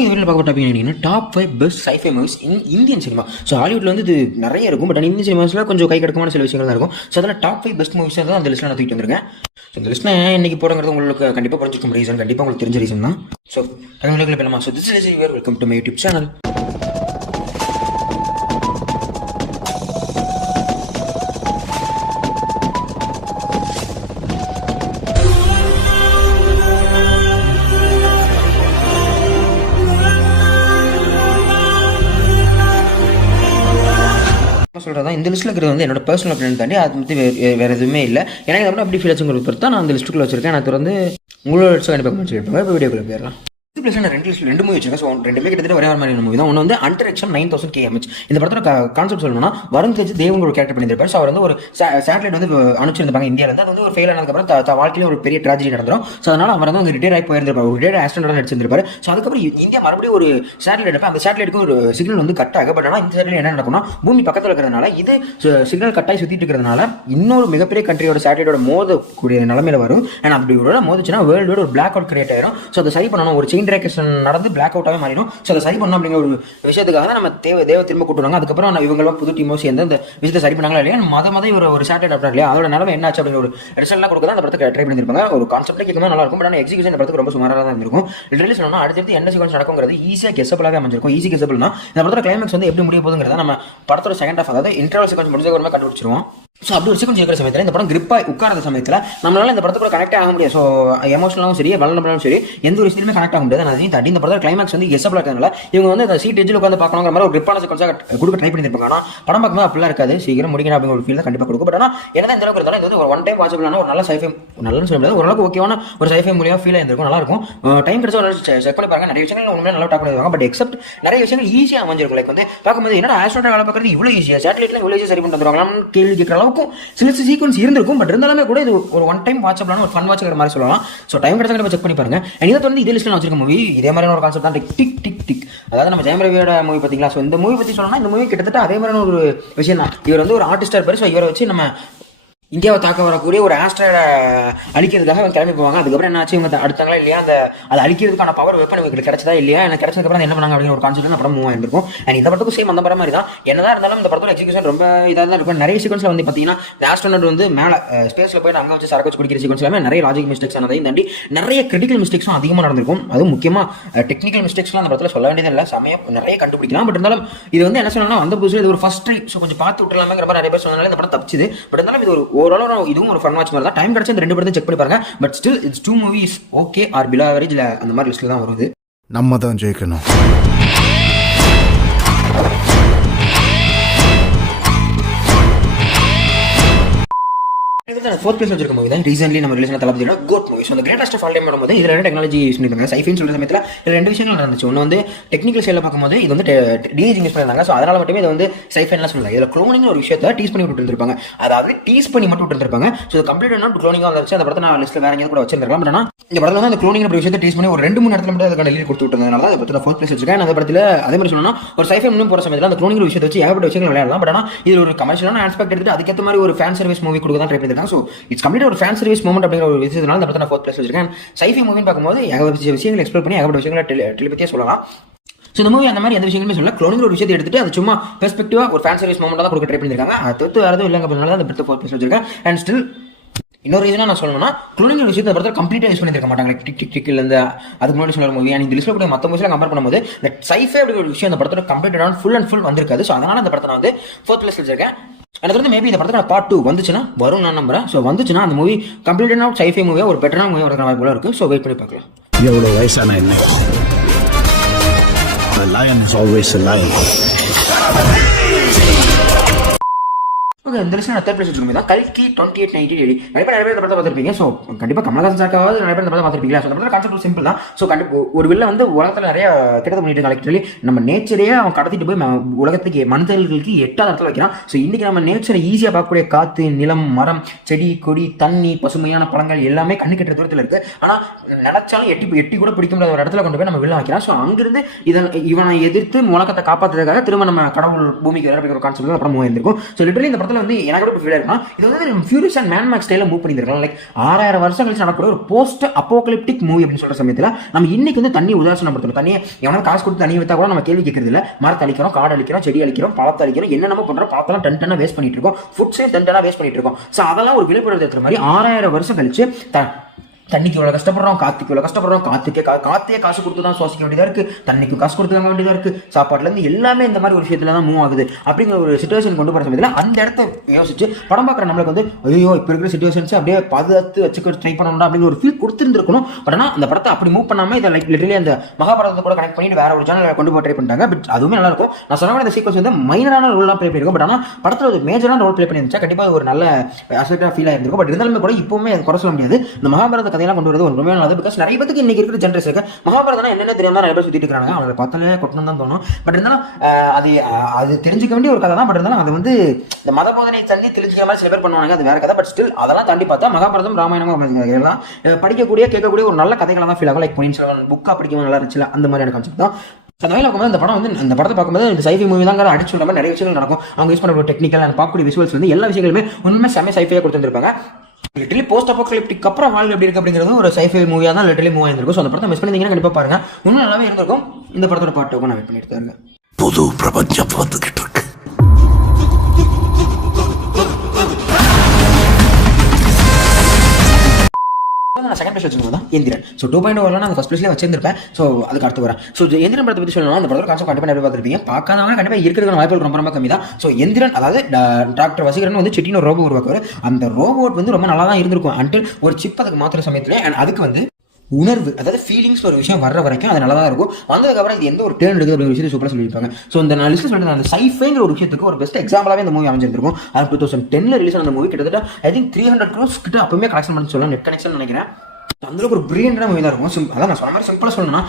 நம்ம இந்த வீடியோவில் பார்க்க topic top 5 best sci-fi movies in Indian cinema. So ஹாலிவுட்ல வந்து இது நிறைய இருக்கும், பட் இந்தியன் சினிமாஸில் கொஞ்சம் கை கடக்கமான சில விஷயங்கள் தான் இருக்கும். ஸோ அதில் டாப் 5 பெஸ்ட் மூவிஸ் தான் அந்த லிஸ்ட்டில் நான் தூக்கிட்டு வந்திருக்கேன். ஸோ இந்த லிஸ்ட்டில் இன்னைக்கு போடுங்கிறது உங்களுக்கு கண்டிப்பாக புரிஞ்சிருக்கும் ரீசன், கண்டிப்பாக உங்களுக்கு தெரிஞ்ச ரீசன் தான். ஸோ போயிடலாமா? So this is welcome to my YouTube channel. சொல்கிறதா இந்த லிஸ்ட்டில் இருக்கிறது வந்து என்னோட பர்சனல் ஒப்பீனியன் தாண்டி அது வந்து வேறு எதுவுமே இல்லை. எனக்கு அப்புறம் அப்படி ஃபீல் ஆச்சுங்கிறது பொறுத்து தான் நான் அந்த லிஸ்ட்டுக்குள்ள வச்சிருக்கேன். எனக்கு வந்து உங்களோட கண்டிப்பாக சொல்லியிருப்பாங்க. இப்போ வீடியோக்குள்ள போயிடலாம். ரெண்டு மூவி வச்சிருக்கேன். ஸோ ரெண்டுமே கிட்டத்தட்ட ஒரே மாதிரியான மூவி தான். ஒன்று வந்து அண்டர் எக்ஸம் 9000 kmh. இந்த படத்தோட கான்செப்ட் சொல்லணும்னா வருண் தேஜ் தேவங்க ஒரு கேரக்டர் பண்ணியிருப்பார். ஸோ அவர் வந்து ஒரு சேட்டலைட் வந்து அனுப்பிச்சிருந்தாங்க இந்தியாவில் வந்து. அது வந்து ஒரு ஃபெயில் ஆனதுக்கப்புறம் வாழ்க்கையில் ஒரு பெரிய ட்ராஜடி நடந்துடும். ஸோ அதனால் அவர் வந்து ரிட்டையர் ஆகி போயிருந்திருப்பார், ஒரு ரிட்டையர் ஆஸ்ட்ரோனட்டாக நடிச்சிருப்பார். ஸோ அதுக்கப்புறம் இந்தியா மறுபடியும் ஒரு சேட்டலைட் எடுப்பேன். அந்த சேட்டலைட்டுக்கு ஒரு சிக்னல் வந்து கட் ஆகும். பட் ஆனால் இந்த சேட்டலைட் என்ன நடக்கும்னா பூமி பக்கத்தில் இருக்கிறதுனால இது சிக்னல் கட்டாகி சுற்றிட்டு இருக்கிறதுனால இன்னொரு மிகப்பெரிய கண்ட்ரியோட சேட்டலைட்டோட மோதக்கூடிய நிலைமையில வரும். அண்ட் அப்படி ஒரு மோதிச்சுன்னா வேர்ல்டு ஒரு பிளாக் அவுட் கிரியேட் ஆயிரும். ஸோ அதை சரி பண்ணணும், ஒரு செயின் ரியாக்ஷன் நடந்து பிளாக் அவுட்டாகவே மாறிடும். ஸோ அதை சரி பண்ணணும் அப்படிங்கிற ஒரு விஷயத்துக்காக தான் நம்ம தேவை திரும்ப கூட்டுவாங்க. அதுக்கப்புறம் இவங்களும் புது டீமோ சேர்ந்து அந்த விஷயத்தை சரி பண்ணாங்களா இல்லையா, மத ஒரு சேட்டலைட் அப்படின்னா இல்லையா, அதோட நிலைமை என்ன ஆச்சு அப்படிங்கிற ஒரு ரிசல்ட்லாம் கொடுக்க தான் அந்த படத்தை ட்ரை பண்ணியிருப்பாங்க. ஒரு கான்செப்டே கேட்கும்போது நல்லா இருக்கும், பட் ஆனால் எக்ஸிகூஷன் இந்த படத்துக்கு ரொம்ப சுமாராக தான் இருக்கும். லிட்டரலி சொல்லணும்னா அடுத்தடுத்து என்ன சீக்வன்ஸ் நடக்குங்கிறது ஈஸியாக கெஸபிளாக அமைஞ்சிருக்கும். ஈஸி கெஸபிள்னா இந்த படத்தோட கிளைமேக்ஸ் வந்து எப்படி முடிய போகுதுங்கிறத நம்ம படத்தோட செகண்ட் ஹாஃப், அதாவது இன்டர்வல் சீக்வன்ஸ் முடிஞ்ச ஒரு கண்டுபிடிச்சிருவோம். ஸோ அப்படி ஒரு சீக்வன்ஸ் இருக்கிற சமயத்தில் இந்த படம் கிரிப்பாக உட்கார சமயத்தில் நம்மளால இந்த படத்துக்கு கனெக்ட் ஆக முடியாது. ஸோ எமோஷனலாகவும் சரி வளர்ந்தாலும் சரி எந்த ஒரு விஷயத்துலையுமே கனெக்ட் ஆக முடியாது. அதையும் தாண்டி இந்த படத்தோட கிளைமேக்ஸ் வந்து கெஸபிளாக இருக்கிறதுனால இவங்க வந்து அந்த சீட் எஜ்ஜில் உட்காந்து பார்க்கணுங்கிற மாதிரி ஒரு கிரிப்பான சீக்வன்ஸாக கொடுக்க ட்ரை பண்ணியிருப்பாங்க. ஆனால் படம் பார்க்கும்போது அப்படிலாம் இருக்காது, சீக்கிரம் முடிக்கணும் அப்படிங்கிற ஒரு ஃபீல் கண்டிப்பாக கொடுக்கும். பட் ஆனால் என்ன இந்த அளவுக்கு இருந்தாலும் இது வந்து ஒரு ஒன் டைம் வாட்சபிளான ஒரு நல்ல சைஃபை, நல்ல சொல்ல முடியாது, ஓரளவுக்கு ஓகேவான ஒரு சைஃபை மூலியமாக ஃபீல் ஆயிருக்கும். நல்லா இருக்கும். டைம் கிடைச்சா செக் பண்ணி பாருங்க. நிறைய விஷயங்கள் உண்மையாக நல்லா டாக் பண்ணிடுவாங்க. பட் எக்ஸப்ட் நிறைய விஷயங்கள் ஈஸியாக அமைஞ்சிருக்கும். லைக் வந்து பார்க்கும்போது என்னடா ஆஸ்ட்ரோனட் வேலை பார்க்கறது இவ்வளோ ஈஸியாக, சேட்டலைட்லாம் இவ்வளோ ஈஸியாக சரி பண்ணிட்டு வந்துருவாங்களான்னு கேள்வி கேட்குற அளவுக்கும் சில சீக்வன்ஸ் இருந்திருக்கும். பட் இருந்தாலுமே கூட இது ஒரு ஒன் டைம் வாட்சபிளான ஒரு ஃபன் வாட்சுங்கிற மாதிரி சொல்லலாம். ஸோ டைம் கிடைச்சா செக் பண்ணி பாருங்க. இதை வந்து இதே லிஸ்ட்டில் வச்சிருக்க மூவி இதே மாதிரியான ஒரு கான்செப்ட் தான் டிக் டிக் டிக். அதாவது நம்ம ஜெயம் ரவியோட மூவி பார்த்தீங்களா. ஸோ இந்த மூவி பற்றி சொல்லணும்னா இந்த மூவி கிட்டத்தட்ட அதே மாதிரியான ஒரு விஷயம் தான். இவர் வந்து ஒரு ஆர்டிஸ்டாக இருப்பார். ஸோ இவரை வச்சு நம்ம இந்தியாவை தாக்க வரக்கூடிய ஒரு ஆஸ்ட்ராய்டை அழிக்கிறதுக்காக அவங்க கிளம்பி போவாங்க. அதுக்கப்புறம் என்ன ஆச்சு, இவங்க அடுத்தாங்களா இல்லையா, அந்த அதை அழிக்கிறதுக்கான பவர் வெப்பன் இவங்களுக்கு கிடைச்சதா இல்லையா, எனக்கு கிடைச்சதுக்கப்புறம் என்ன பண்ணாங்க அப்படிங்கிற ஒரு கான்செப்ட் படம் மூவ் ஆயிருக்கும். அண்ட் இந்த படத்துக்கும் சேம் அந்த படம் மாதிரி தான். என்னதான் இருந்தாலும் இந்த படத்தோட எக்ஸிகூஷன் ரொம்ப இதாக தான் இருக்கும். நிறைய சீக்வன்ஸ்ல வந்து பார்த்தீங்கன்னா இந்த ஆஸ்ட்ரோனட் வந்து மேலே ஸ்பேஸில் போய் அங்கே வச்சு சரக்கு வச்சு குடிக்கிற சீக்வன்ஸ் எல்லாமே நிறைய லாஜிக் மிஸ்டேக்ஸ் ஆனதையும் தாண்டி நிறைய கிரிட்டிக்கல் மிஸ்டேக்ஸும் அதிகமாக நடந்திருக்கும். அதுவும் முக்கியமாக டெக்னிக்கல் மிஸ்டேக்ஸ்லாம் அந்த படத்தில் சொல்ல வேண்டியது இல்லை, சமயம் நிறைய கண்டுபிடிக்கலாம். பட் இருந்தாலும் இது வந்து என்ன சொல்லணும்னா அந்த புதுசில் இது ஒரு ஃபர்ஸ்ட் ட்ரை. ஸோ கொஞ்சம் பார்த்து விட்டுலாமேங்கிற மாதிரி நிறைய பேர் சொன்னால இந்த படம் தப்பிச்சுது. பட் இருந்தாலும் இது ஒரு ஓரளவு இதுவும் ஃபன் வாட்ச் மாதிரி தான். டைம் கிடைச்சா இந்த ரெண்டு படத்தையும் செக் பண்ணி பாருங்க. But still it's 2 movies okay are below ஆவரேஜ்ல அந்த மாதிரி லிஸ்ட்ல தான் வருது. நம்ம தான் ஜெயிக்கணும். ஃபோர்த் பிளேஸ் வச்சிருக்க மூவி தான் ரீசென்ட்லி நம்ம ரிலீஸ் ஆன தளபதியோட கோட் மூவி. ஸோ அந்த கிரேட்டஸ்ட் ஆஃப் ஆல் டைம் வரும்போது இதில் ரெண்டு டெக்னாலஜி யூஸ் பண்ணிருக்காங்க. சைஃபைன்னு சொல்ற சமயத்தில் இதில் ரெண்டு விஷயங்கள் நடந்துச்சு. ஒன்று வந்து டெக்னிக்கல் சைடில் பார்க்கும்போது இது வந்து டிஏஜிங் யூஸ் பண்ணிருந்தாங்க. ஸோ அதனால மட்டுமே இது வந்து சைஃபைன்லாம் சொல்லலாம். இதில் க்ளோனிங் ஒரு விஷயத்தை டீஸ் பண்ணி விட்டு இருந்திருப்பாங்க. அதாவது டீஸ் பண்ணி மட்டும் விட்டு இருந்திருப்பாங்க. ஸோ கம்ப்ளீட் நாட் க்ளோனிங்காக வந்துச்சு. அந்த படத்தை நான் லிஸ்ட்டில் வேற எங்கேயும் கூட வச்சிருக்கலாம். பட் ஆனால் இந்த படத்தில் வந்து அந்த க்ளோனிங் ஒரு விஷயத்தை டீஸ் பண்ணி ஒரு 2-3 இடத்துல மட்டும் அதுக்கான லீட் கொடுத்து விட்டதுனால அதை பற்றி ஃபோர்த் பிளேஸ் வச்சிருக்கேன். அந்த படத்தில் அதே மாதிரி சொல்லணும்னா ஒரு சைஃபை முன்னும் போகிற சமயத்தில் அந்த க்ளோனிங் விஷயத்தை வச்சு ஏகப்பட்ட விஷயங்கள் விளையாடலாம். பட் ஆனால் இது ஒரு கமர்ஷியலான ஆஸ்பெக்ட் எடுத்து அதுக்கேற்ற மாதிரி ஒரு ஃபேன் சர்வீஸ் மூவி கொடுக்க தான் ட்ரை பண்ணிருக்காங்க. ஸோ இட்ஸ் கம்ப்ளீட் ஒரு ஃபேன் சர்வீஸ் மூமெண்ட் அப்படிங்கிற ஒரு விஷயத்தினால இந்த படத்தை நான் ஃபோர்த் பிளேஸ் வச்சிருக்கேன். சைஃபை மூவின்னு பார்க்கும்போது ஏகப்பட்ட விஷயங்கள் எக்ஸ்ப்ளோர் பண்ணி ஏகப்பட்ட விஷயங்களை டெலிபதியாக சொல்லலாம். ஸோ இந்த மூவி அந்த மாதிரி எந்த விஷயங்களுமே சொல்லலாம். க்ளோனிங் ஒரு விஷயத்தை எடுத்துட்டு அது சும்மா பெர்ஸ்பெக்டிவா ஒரு ஃபேன் சர்வீஸ் மூமெண்ட் தான் கொடுக்க ட்ரை பண்ணிருக்காங்க. அது தவிர்த்து வேறு எதுவும் இல்லைங்க அப்படினால அந்த படத்தை ஃபோர்த் பிளேஸ் வச்சிருக்கேன். அண்ட் ஸ்டில் இன்னொரு ரீசனாக நான் சொல்லணும்னா க்ளோனிங் ஒரு விஷயத்தை படத்தில் கம்ப்ளீட்டாக யூஸ் பண்ணியிருக்க மாட்டாங்க. டிக் டிக் டிக்லேருந்து அதுக்கு முன்னாடி சொல்கிற மூவி அண்ட் இந்த லிஸ்ட்டில் கூட மற்ற மூவிஸ்லாம் கம்பேர் பண்ணும்போது இந்த சைஃபை அப்படி ஒரு விஷயம் அந்த படத்தோட கம்ப்ளீட்டான ஃபுல் அண்ட் ஃபுல் வந்திருக்காது. ஸோ அதனால அந்த படத்தை நான் வந்து ஃபோர்த் பிளேஸ் வச்சிருக்கேன். எனக்கு வந்து மேபி இந்த படத்தில் பார்ட் 2 வந்துச்சுன்னா வரும் நான் நம்புறேன். ஸோ வந்துச்சுன்னா அந்த மூவி கம்ப்ளீட்டான சைஃபை மூவியாக ஒரு பெட்டரான மூவியாக இருக்கிற வாய்ப்பு இருக்குது. ஸோ வெயிட் பண்ணி பார்க்கலாம். எவ்வளோ வயசான என்ன, the lion is always a lion. Okay, இந்த லிஸ்ட் நான் தேர்ட் பிளேஸ் வச்சிருக்கோம் தான் கல்கி 2890 நிறைய பேர் இந்த படத்தை பார்த்துருப்பீங்க. ஸோ கண்டிப்பாக கமலஹாசன் சார்க்காவது நிறைய பேர் இந்த படத்தை பார்த்துருப்பீங்களா. ஸோ இந்த படத்தில் கான்செப்ட் சிம்பிள் தான். ஸோ கண்டிப்பாக ஒரு வில்ல வந்து உலகத்தில் நிறைய கிட்டத்தட்ட பண்ணிட்டு இருக்காங்க. ஆக்சுவலி நம்ம நேச்சரையே அவன் கடத்திட்டு போய் உலகத்துக்கு மனிதர்களுக்கு 8வது இடத்துல வைக்கிறான். ஸோ இன்னைக்கு நம்ம நேச்சரை ஈஸியாக பார்க்கக்கூடிய காற்று, நிலம், மரம், செடி, கொடி, தண்ணி, பசுமையான பழங்கள் எல்லாமே கண்ணு கெட்ட தூரத்தில் இருக்குது. ஆனால் நினைச்சாலும் எட்டி கூட பிடிக்க முடியாத ஒரு இடத்துல கொண்டு போய் நம்ம வில்ல வைக்கிறான். ஸோ அங்கிருந்து இவனை எதிர்த்து உலகத்தை காப்பாற்றுறதுக்காக திரும்ப நம்ம கடவுள் பூமிக்கு வர அப்படிங்கிற ஒரு கான்செப்ட் அப்புறம் மூவ் இருந்திருக்கும். ஸோ லிட்டரலி இந்த படத்தில் வந்து எனக்கு கூட ஃபீல் இருக்குன்னா இது வந்து ஃபியூரியஸ் அண்ட் மேன் மேக்ஸ் ஸ்டைலில் மூவ் பண்ணியிருக்கலாம். லைக் 6000 வருஷம் கழிச்சு நடக்கக்கூடிய ஒரு போஸ்ட் அப்போகலிப்டிக் மூவி அப்படின்னு சொல்ற சமயத்தில் நம்ம இன்னைக்கு வந்து தண்ணி உதாசனப்படுத்தணும். தண்ணியை எவனா காசு கொடுத்து தண்ணி விற்றா கூட நம்ம கேள்வி கேட்கறது இல்லை. மரத்தை அழிக்கிறோம், காடு அழிக்கிறோம், செடி அழிக்கிறோம், பழத்தை அழிக்கிறோம், என்னென்ன பண்ணுறோம், பழத்தெல்லாம் டென்டனாக வேஸ்ட் பண்ணிட்டு இருக்கோம், ஃபுட்ஸே டென்டனாக வேஸ்ட் பண்ணிட்டு இருக்கோம். ஸோ அதெல்லாம் ஒரு விழிப்புணர்வு இருக்கிற மாதிரி 6000 வருஷம் கழிச்சு தண்ணிக்கு இவ்வளோ கஷ்டப்படுறோம், காற்றுக்கு இவ்வளோ கஷ்டப்படுறோம், காற்றே காசு கொடுத்து தான் சுவாசிக்க வேண்டியதாக இருக்குது, தண்ணிக்கு காசு கொடுத்து வாங்க வேண்டியதாக இருக்குது, சாப்பாட்டுலேருந்து எல்லாமே இந்த மாதிரி ஒரு விஷயத்தில் தான் மூவ் ஆகுது அப்படிங்கிற ஒரு சுச்சுவேஷன் கொண்டு போகிற சமயத்தில் அந்த இடத்த யோசிச்சு படம் பார்க்குற நம்மளுக்கு வந்து ஐயோ இப்போ இருக்கிற சுச்சுவேஷன்ஸ் அப்படியே பாதுகாத்து வச்சுக்க ட்ரை பண்ணணும் அப்படிங்கிற ஒரு ஃபீல் கொடுத்துருந்துருக்கணும். பட் ஆனால் அந்த படத்தை அப்படி மூவ் பண்ணாமல் இதை லைக் லிட்டரலி அந்த மகாபாரதத்தை கூட கனெக்ட் பண்ணிட்டு வேற ஒரு சேனல் கொண்டு போய் ட்ரை பண்ணிட்டாங்க. பட் அதுவுமே நல்லா இருக்கும். நான் சொன்ன இந்த சீக்வன்ஸ் வந்து மைனரான ரோல்லாம் ப்ளே பண்ணியிருக்கோம். பட் ஆனால் படத்தில் ஒரு மேஜரான ரோல் ப்ளே பண்ணியிருந்துச்சா கண்டிப்பாக ஒரு நல்ல அசெக்டாக ஃபீல் ஆயிருந்திருக்கும். பட் இருந்தாலுமே கூட இப்போவுமே குறை சொல்ல முடியாது. இந்த மகாபாரத கதையெல்லாம் கொண்டு வரது ஒரு பிகாஸ் நிறைய பேருக்கு இன்னைக்கு இருக்கிற ஜென்ரேஷனுக்கு மகாபாரதம் என்னென்ன தெரியாம நிறைய பேர் சுத்திட்டு இருக்காங்க. அவங்களை பார்த்தாலே கொட்டணும் தான் தோணும். பட் இருந்தாலும் அது தெரிஞ்சுக்க வேண்டிய ஒரு கதை தான். பட் இருந்தாலும் அது வந்து இந்த மத போதனை தண்ணி தெரிஞ்சுக்கிற மாதிரி சில பேர் பண்ணுவாங்க, அது வேற கதை. பட் ஸ்டில் அதெல்லாம் தாண்டி பார்த்தா மகாபாரதம், ராமாயணம் எல்லாம் படிக்கக்கூடிய கேட்கக்கூடிய ஒரு நல்ல கதைகளை தான் ஃபீல் ஆகும். லைக் பொன்னியின் செல்வன் புக்கா படிக்கவும் நல்லா இருந்துச்சு. அந்த மாதிரியான கான்செப்ட் தான். அந்த வகையில் பார்க்கும்போது இந்த படம் வந்து அந்த படத்தை பார்க்கும்போது இந்த சைஃபை மூவி தான் அடிச்சு சொல்ற மாதிரி நிறைய விஷயங்கள் நடக்கும். அவங்க யூஸ் பண்ணுற டெக்னிக்கல் அண்ட் பார்க்கக்கூடிய விஷுவல்ஸ் வந்து எல்லா விஷயங்களுமே உண்மை செம்ம சைஃபையாக கொடுத்துருப்பாங்க. லிட்டரலி போஸ்ட் அப்போகலிப்டிக் அப்புறம் வாழ்க்கை எப்படி இருக்கு அப்படிங்கிறது ஒரு சைஃபை மூவியாக தான் லிட்டரலி மூவ் ஆயிருக்கும். ஸோ அந்த படத்தை மிஸ் பண்ணிங்கன்னா கண்டிப்பாக பாருங்க, இன்னும் நல்லாவே இருந்திருக்கும். இந்த படத்தோட பாட்டுக்கும் நான் வெயிட் பண்ணிட்டு தான் இருக்கேன். புது பிரபஞ்சம் வந்துகிட்டு இருக்கு. நான் செகண்ட் பிளேஸ் வச்சிருந்தது தான் எந்திரன். ஸோ 2.0 வரலாம் நான் ஃபர்ஸ்ட் பிளேஸ்லேயே வச்சிருப்பேன். ஸோ அதுக்கு அடுத்து வரேன். ஸோ எந்திரன் படத்தை பற்றி சொல்லணும். அந்த படத்தோட கான்செப்ட் கண்டிப்பாக நிறைய பார்த்துருப்பீங்க. பார்க்காதவங்க கண்டிப்பாக இருக்கிறதுக்கான வாய்ப்புகள் ரொம்ப ரொம்ப கம்மி தான். ஸோ எந்திரன் அதாவது டாக்டர் வசீகரன் வந்து செட்டின்னு ரோபோ உருவாக்குவார். அந்த ரோபோட் வந்து ரொம்ப நல்லா தான் இருந்திருக்கும் அன்டில் ஒரு சிப் அதுக்கு மாத்திர சமயத்தில். அண்ட் அதுக்கு வந்து உணர்வு அதாவது ஃபீலிங்ஸ் ஒரு விஷயம் வர்ற வரைக்கும் அது நல்லா தான் இருக்கும். வந்ததுக்கப்புறம் இது எந்த ஒரு டேர்ன் எடுக்குது அப்படிங்கிற விஷயத்தை சூப்பராக சொல்லியிருப்பாங்க. ஸோ இந்த நான் லிஸ்ட் சொல்லிட்டு அந்த சைஃபைங்கிற ஒரு விஷயத்துக்கு ஒரு பெஸ்ட் எக்ஸாம்பிளாகவே இந்த மூவி அமைஞ்சிருக்கும். அது 2010 ரிலீஸ் ஆன மூவி கிட்டத்தட்ட ஐ திங்க் 300 crores கிட்ட அப்பவுமே கலெக்ஷன் பண்ணி சொல்லலாம். நெட் கனெக்ஷன் நினைக்கிறேன். அந்தளவுக்கு ஒரு பிரில்லியன்டான மூவி தான் இருக்கும். அதான் நான் சொன்ன மாதிரி சிம்பிளாக சொல்லணும்னா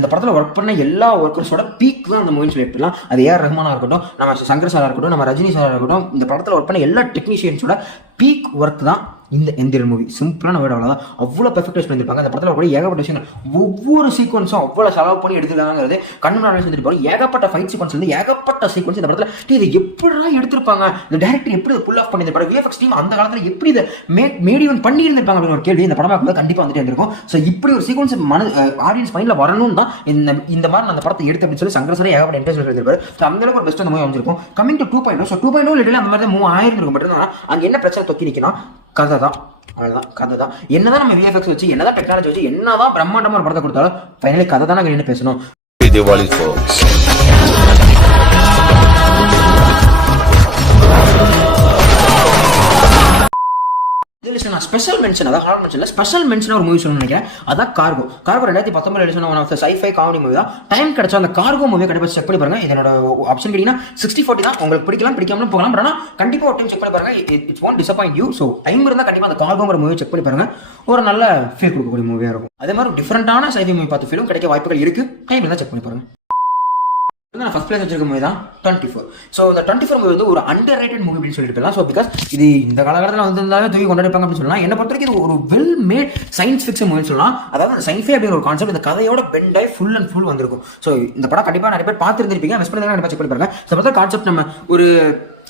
இந்த படத்தில் ஒர்க் பண்ண எல்லா ஒர்க்கர்ஸோட பீக் தான் அந்த மூவின்னு சொல்லிட்டுலாம். அது ஏஆர் ரஹ்மானாக இருக்கட்டும், நம்ம சங்கர் சாராக இருக்கட்டும், நம்ம ரஜினி சாராக இருக்கட்டும், இந்த படத்தில் ஒர்க் பண்ண எல்லா டெக்னீஷியன்ஸோட பீக் ஒர்க் தான் இந்த எந்திரன் மூவி. சிம்பிளான வேர்டு அவ்வளோதான். அவ்வளோ பெர்ஃபெக்டாக பண்ணியிருப்பாங்க. அந்த படத்தில் கூட ஏகப்பட்ட விஷயங்கள் ஒவ்வொரு சீக்வன்ஸும் அவ்வளோ செலவு பண்ணி எடுத்துருக்காங்கிறது கண்ணு முன்னாடி செஞ்சுட்டு போகிறோம். ஏகப்பட்ட ஃபைட் சீக்வன்ஸ் வந்து ஏகப்பட்ட சீக்வன்ஸ் இந்த படத்தில் இதை எப்படிலாம் எடுத்திருப்பாங்க, இந்த டேரக்டர் எப்படி புல் ஆஃப் பண்ணியிருப்பாரு, விஎஃப்எக்ஸ் டீம் அந்த காலத்தில் எப்படி இதை மேடிவன் பண்ணி இருந்திருப்பாங்க அப்படின்னு ஒரு கேள்வி இந்த படம் பார்க்கும்போது கண்டிப்பாக வந்துட்டு இருந்திருக்கும். ஸோ இப்படி ஒரு சீக்வன்ஸ் ஆடியன்ஸ் மைண்டில் வரணும் தான் இந்த மாதிரி அந்த படத்தை எடுத்து அப்படின்னு சொல்லி சங்கர் சார் ஏகப்பட்ட இன்ட்ரெஸ்ட் எடுத்திருப்பாரு. ஸோ அந்த அளவுக்கு ஒரு பெஸ்ட் அந்த மூவி அமைஞ்சிருக்கும். Coming to 2.0. ஸோ 2.0 லிட்டரலி அந்த மாதிரி தான் மூவ் ஆயிருந்திருக்கும். பட் இருந்தால் அங்கே என்ன பிரச்சனை தொக்கி நிற்கணும், கதை தான். அவ்வளோதான், கதை தான். என்னதான் நம்ம விஎஃப்எக்ஸ் வச்சு என்னதான் டெக்னாலஜி வச்சு என்னதான் பிரம்மாண்டமாக ஒரு படத்தை கொடுத்தாலும் ஃபைனலி கதை தான் நாங்கள் என்ன பேசணும். நான் ஸ்பெஷல் மென்ஷன் அதான் ஹாரர் மென்ஷன்ல ஸ்பெஷல் மென்ஷன் ஒரு மூவி சொல்லணும்னு நினைக்கிறேன். அதான் கார்கோ. 2019 ரிலீஸ் ஆன one of the sci-fi comedy movie தான். டைம் கிடைச்சா அந்த கார்கோ மூவியை கண்டிப்பாக செக் பண்ணி பாருங்க. இதனோட ஆப்ஷன் கேட்டீங்கன்னா 60-40 தான். உங்களுக்கு பிடிக்கலாம் பிடிக்காமலும் போகலாம். பட் ஆனால் கண்டிப்பாக ஒரு டைம் செக் பண்ணி பாருங்க. It's won't disappoint you. So time இருந்தால் கண்டிப்பாக அந்த கார்கோங்கிற மூவி செக் பண்ணி பாருங்க. ஒரு நல்ல ஃபீல் கொடுக்கக்கூடிய மூவியாக இருக்கும். அதே மாதிரி டிஃப்ரெண்டான சைஃபை மூவி பார்த்து ஃபீலும் கிடைக்க வாய்ப்புகள் இருக்கு. டைம் இருந்தால் செக் பண்ணி பாருங்க. நான் ஃபர்ஸ்ட் பிளேஸ் வச்சிருக்க மூவி தான் 24. ஸோ இந்த 24 மூவி வந்து ஒரு அண்டர் ரேட்டட் மூவி அப்படின்னு சொல்லிட்டு போயிடலாம். ஸோ பிகாஸ் இது இந்த காலகட்டத்தில் வந்திருந்தாலே தூக்கி கொண்டாடிப்பாங்க அப்படின்னு சொல்லலாம். என்ன பொறுத்த வரைக்கும் இது ஒரு வெல் மேட் சயின்ஸ் ஃபிக்ஷன் மூவின்னு சொல்லலாம். அதாவது சைஃபை அப்படிங்கிற ஒரு கான்செப்ட் இந்த கதையோட பெண்டாய் ஃபுல் அண்ட் ஃபுல் வந்திருக்கும். ஸோ இந்த படம் கண்டிப்பாக நிறைய பேர் பார்த்துருந்துருப்பீங்க. மிஸ் பண்ணி கண்டிப்பாக செக் பண்ணி பாருங்க. ஸோ பார்த்தா கான்செப்ட் நம்ம ஒரு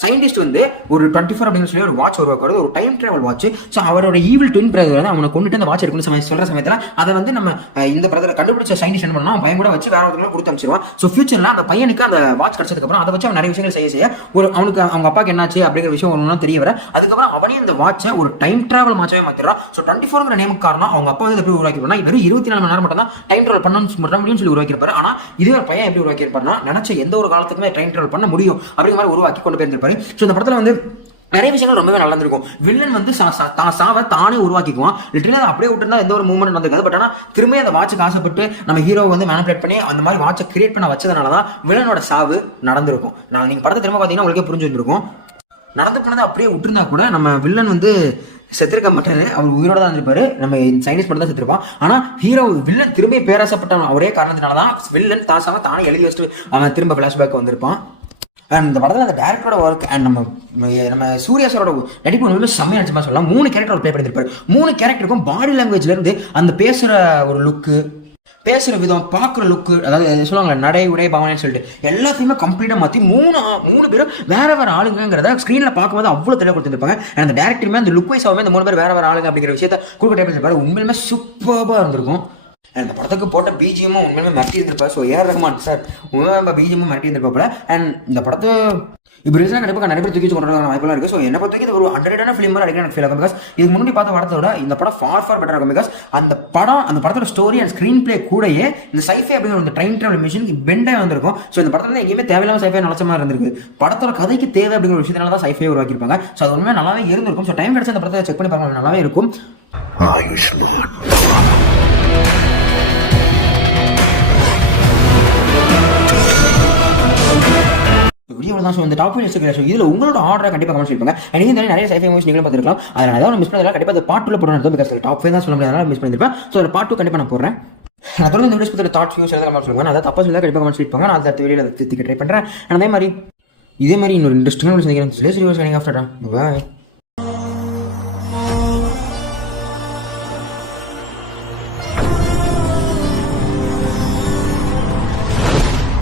சயின்டிஸ்ட் வந்து ஒரு 24 அப்படின்னு சொல்லி ஒரு வாட்ச் உருவாக்குறது, ஒரு டைம் டிராவல் வாட்ச். ஸோ அவரோட ஈவில் ட்வின் பிரதர் வந்து அவனை கொண்டுட்டு அந்த வாட்ச் எடுக்கணும்னு சொல்ற சமயத்தில் அதை வந்து நம்ம இந்த பிரதரை கண்டுபிடிச்ச சயின்டிஸ்ட் என்ன பண்ணா பையன் கூட வச்சு வேற ஒருத்தவங்க கொடுத்து அனுப்பிச்சிருவான். ஸோ ஃபியூச்சர்ல அந்த பையனுக்கு அந்த வாட்ச் கிடைச்சதுக்கு அப்புறம் அதை வச்சு அவன் நிறைய விஷயங்கள் செய்ய ஒரு அவனுக்கு அவங்க அப்பாக்கு என்னாச்சு அப்படிங்கிற விஷயம் ஒன்றும் தெரிய வர அதுக்கப்புறம் அவனே இந்த வாட்சை ஒரு டைம் டிராவல் வாட்சாவே மாத்திடுறான். ஸோ 24ங்கிற நேமுக்கு காரணம் அவங்க அப்பா வந்து எப்படி உருவாக்கிருப்பாங்க, வெறும் 24 மணி நேரம் மட்டும் தான் டைம் டிராவல் பண்ண முடியும்னு சொல்லி உருவாக்கிருப்பாரு. ஆனால் இதே ஒரு பையன் எப்படி உருவாக்கிருப்பாருன்னா நினைச்ச எந்த ஒரு காலத்துக்குமே டைம் டிராவல் பண்ண முடியும் அப்படிங்கிற மாதிரி உருவாக்கி கொண்டு போயிருப்பாரு. ஸோ இந்த படத்தில் வந்து நிறைய விஷயங்கள் ரொம்பவே நல்லா இருந்திருக்கும். வில்லன் வந்து சாவை தானே உருவாக்கிக்குவான். லிட்டரலி அதை அப்படியே விட்டுருந்தா எந்த ஒரு மூவ்மெண்ட் நடந்திருக்காது. பட் ஆனால் திரும்ப அந்த வாட்சுக்கு ஆசைப்பட்டு நம்ம ஹீரோ வந்து மேனிபுலேட் பண்ணி அந்த மாதிரி வாட்சை கிரியேட் பண்ண வச்சதுனால தான் வில்லனோட சாவு நடந்திருக்கும். நான் நீங்கள் படத்தை திரும்ப பார்த்தீங்கன்னா உங்களுக்கே புரிஞ்சு வந்திருக்கும். நடந்து போனதை அப்படியே விட்டுருந்தா கூட நம்ம வில்லன் வந்து செத்துருக்க மாட்டாரு, அவர் உயிரோட தான் இருந்திருப்பாரு. நம்ம சைனீஸ் மட்டும் தான் செத்துருப்பான். ஆனால் ஹீரோ வில்லன் திரும்ப பேராசப்பட்ட ஒரே காரணத்தினால தான் வில்லன் தாசாவை தானே எழுதி வச்சுட்டு அவன் திரும்ப ஃபிளாஷ்பேக் வந்திருப்பான். அண்ட் இந்த படத்தில் அந்த டேரக்டரோட ஒர்க் அண்ட் நம்ம சூர்யா சாரோட நடிப்பு வந்து செம்மையாக நினச்சமா சொல்லலாம். 3 கேரக்டர் ப்ளே பண்ணியிருப்பாரு. 3 கேரக்டருக்கும் பாடி லாங்குவேஜ்லேருந்து அந்த பேசுகிற ஒரு லுக்கு பேசுகிற விதம், பார்க்குற லுக்கு, அதாவது சொல்லுவாங்க நடை உடை பாவனைன்னு சொல்லிட்டு எல்லாத்தையுமே கம்ப்ளீட்டாக மாற்றி மூணு பேரும் வேற வேறு ஆளுங்கிறத ஸ்க்ரீனில் பார்க்கும்போது அவ்வளோ தெளிவாக கொடுத்துருப்பாங்க. அந்த டேரக்டருமே அந்த லுக் வைஸாகவே அந்த 3 பேர் வேறு ஆளுங்க அப்படிங்கிற விஷயத்தை கொடுக்க டைப் பண்ணிருப்பாரு. உண்மையிலுமே சூப்பராக இருந்திருக்கும். அந்த படத்துக்கு போட்ட பிஜிஎம்மும் உண்மையுமே மிரட்டி இருந்திருப்பாரு. ஸோ ஏஆர் ரஹ்மான் சார் உண்மையாக பிஜிஎம்மும் மிரட்டி இருந்திருப்பாப்புல. அண்ட் இந்த படத்தை இப்போ ரீசனாக கண்டிப்பாக நிறைய பேர் தூக்கி கொண்டு வர வாய்ப்புலாம் இருக்குது. ஸோ என்ன பொறுத்த வரைக்கும் ஒரு அண்டர்ரேட்டான ஃபிலிம் மாதிரி அடிக்கடி எனக்கு ஃபீல் ஆகும். பிகாஸ் இதுக்கு முன்னாடி பார்த்த படத்தோட இந்த படம் ஃபார் பெட்டராக இருக்கும். பிகாஸ் அந்த படத்தோட ஸ்டோரி அண்ட் ஸ்க்ரீன் பிளே கூடயே இந்த சைஃபை அப்படிங்கிற ஒரு ட்ரெயின் ட்ராவல் மிஷின் பெண்டாக வந்திருக்கும். ஸோ இந்த படத்தில் எங்கேயுமே தேவையில்லாம சைஃபை நிலச்ச மாதிரி இருந்திருக்கு. படத்தோட கதைக்கு தேவை அப்படிங்கிற விஷயத்தினால தான் சைஃபை உருவாக்கியிருப்பாங்க. ஸோ அது உண்மையாக நல்லாவே இருந்திருக்கும். ஸோ டைம் கிடச்சி அந்த படத்தை செக் பண்ணி பார்க்கலாம், நல்லாவே இருக்கும். வீடியோ தான். ஸோ இந்த டாப் ஸோ இதில் உங்களோட ஆர்டரை கண்டிப்பாக கமெண்ட் சொல்லுங்க. அண்ட் இந்த நிறைய சைஃபை மூவிஸ் நீங்களும் பார்த்துருக்கலாம். அதை நான் ஏதாவது மிஸ் பண்ணதில்லை, கண்டிப்பாக அதை பார்ட் 2 போடணும். பிகாஸ் டாப் 5 தான் சொல்ல முடியாது, மிஸ் பண்ணியிருப்பேன். ஸோ ஒரு பார்ட் 2 கண்டிப்பாக நான் போடுறேன். நான் தொடர்ந்து இந்த வீடியோஸ் பற்றி தாட்ஸ் வியூஸ் எல்லாம் கமெண்ட் சொல்லுவாங்க. நான் அதை தப்பாக சொல்லி கண்டிப்பாக கமெண்ட் சொல்லிப்பாங்க. நான் அடுத்த வீடியோவில் திருத்திக்க ட்ரை பண்ணுறேன். அதே மாதிரி இதே மாதிரி இன்னொரு இன்ட்ரெஸ்டிங்கான சந்திக்கிறேன். பாய்.